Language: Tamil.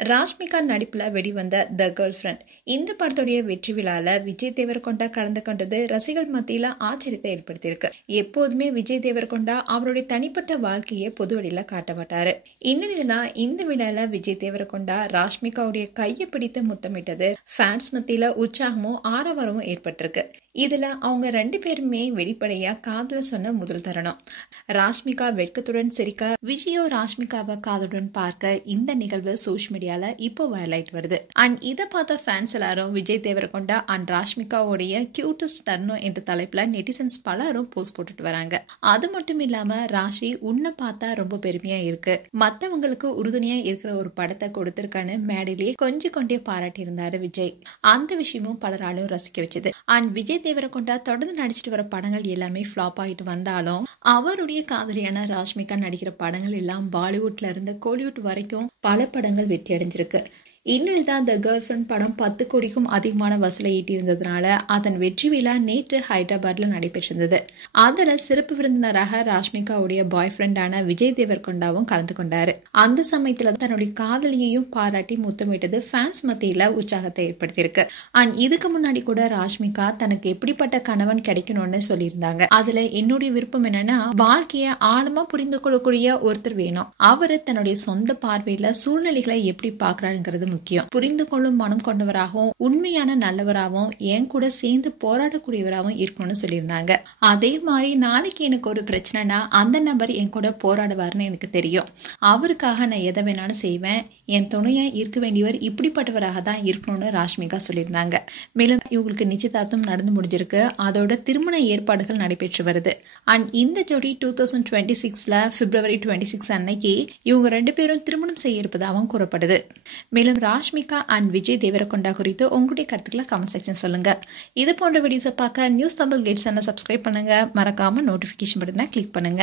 ராஷ்மிகா நடிப்புல வெளிவந்த த கேர்ள் ஃப்ரெண்ட் இந்த படத்துடைய வெற்றி விழால விஜய் தேவரகொண்டா கலந்து கொண்டது ரசிகர்கள் மத்தியில ஆச்சரியத்தை ஏற்படுத்தியிருக்கு. எப்போதுமே விஜய் தேவரகொண்டா அவருடைய தனிப்பட்ட வாழ்க்கையை பொதுவெளியில காட்ட மாட்டாரு. இந்நிலையில்தான் இந்த விழால விஜய் தேவரகொண்டா ராஷ்மிகாவுடைய கையை பிடித்து முத்தமிட்டது ஃபேன்ஸ் மத்தியில உற்சாகமும் ஆரவாரமும் ஏற்பட்டிருக்கு. இதுல அவங்க ரெண்டு பேருமே வெளிப்படையா காதல சொன்ன முதல் தருணம். ராஷ்மிகா வெட்கத்துடன் சிரிக்க, விஜயோ ராஷ்மிகாவை காதலுடன் பார்க்க இந்த நிகழ்வு சோஷியல் மீடியால இப்போ வைரல் வருது. அண்ட் இதை பார்த்த ஃபேன்ஸ் எல்லாரும் விஜய் தேவரகொண்டா அண்ட் ராஷ்மிகாவுடைய கியூட்டஸ்ட் தருணம் என்ற தலைப்புல நெட்டிசன்ஸ் பலரும் போஸ்ட் போட்டுட்டு வராங்க. அது மட்டும் இல்லாம ராஷி உன்னை பார்த்தா ரொம்ப பெருமையா இருக்கு, மத்தவங்களுக்கு உறுதுணையா இருக்கிற ஒரு படத்தை கொடுத்திருக்கான்னு மேடையிலேயே கொஞ்சம் கொண்டே பாராட்டி இருந்தாரு விஜய். அந்த விஷயமும் பலராலும் ரசிக்க வச்சது. அண்ட் விஜய் தேவரகொண்டா தொடர்ந்து நடிச்சிட்டு வர படங்கள் எல்லாமே ஃபிளாப் ஆகிட்டு வந்தாலும் அவருடைய காதலியான ராஷ்மிகா நடிக்கிற படங்கள் எல்லாம் பாலிவுட்ல இருந்து கோலிவுட் வரைக்கும் பல படங்கள் வெற்றி அடைஞ்சிருக்கு. இந்நிலையில் தான் த கேர்ள் ஃப்ரெண்ட் படம் 10 கோடிக்கும் அதிகமான வசூலை ஈட்டியிருந்ததுனால அதன் வெற்றி விழா நேற்று ஹைதராபாத்ல நடைபெற்றிருந்தது. அதுல சிறப்பு விருந்தினராக ராஷ்மிகாவுடைய பாய் ஃப்ரெண்டான விஜய் தேவரகொண்டாவும் கலந்து கொண்டாரு. அந்த சமயத்துல தன்னுடைய காதலியையும் பாராட்டி முத்தமிட்டது ஃபேன்ஸ் மத்தியில உற்சாகத்தை ஏற்படுத்தியிருக்கு. அண்ட் இதுக்கு முன்னாடி கூட ராஷ்மிகா தனக்கு எப்படிப்பட்ட கணவன் கிடைக்கணும்னு சொல்லியிருந்தாங்க. அதுல என்னுடைய விருப்பம் என்னன்னா, வாழ்க்கைய ஆழமா புரிந்து கொள்ளக்கூடிய ஒருத்தர் வேணும். அவரு தன்னுடைய சொந்த பார்வையில சூழ்நிலைகளை எப்படி பாக்குறாருங்கிறது முக்கியம். புரிந்து கொள்ளும் மனம் கொண்டவராகவும் உண்மையான நல்லவராகவும் என் கூட சேர்ந்து போராடக்கூடியவராகவும் இருக்கணும்னு சொல்லியிருந்தாங்க. அதே மாதிரி நாளைக்கு எனக்கு ஒரு பிரச்சனைனா அந்த நபர் என் கூட போராடுவார்னு எனக்கு தெரியும். அவருக்காக நான் எதை வேணாலும் செய்வேன். என் துணையா இருக்க வேண்டியவர் இப்படிப்பட்டவராக தான் இருக்கணும்னு ராஷ்மிகா சொல்லியிருந்தாங்க. மேலும் இவங்களுக்கு நிச்சயதார்த்தம் நடந்து முடிஞ்சிருக்கு. அதோட திருமண ஏற்பாடுகள் நடைபெற்று வருது. அண்ட் இந்த ஜோடி 2026 பிப்ரவரி 26 அன்னைக்கு இவங்க ரெண்டு பேரும் திருமணம் செய்ய இருப்பதாகவும் கூறப்படுது. மேலும் ராஷ்மிகா அண்ட் விஜய் தேவரகொண்டா குறித்து உங்களுடைய கருத்துக்களை கமெண்ட் செக்ஷன் சொல்லுங்க. இது போன்ற வீடியோஸை பார்க்க நியூஸ் தமிழ் கேட் சேனலை சப்ஸ்கிரைப் பண்ணுங்க. மறக்காம நோட்டிபிகேஷன் பட்டனை கிளிக் பண்ணுங்க.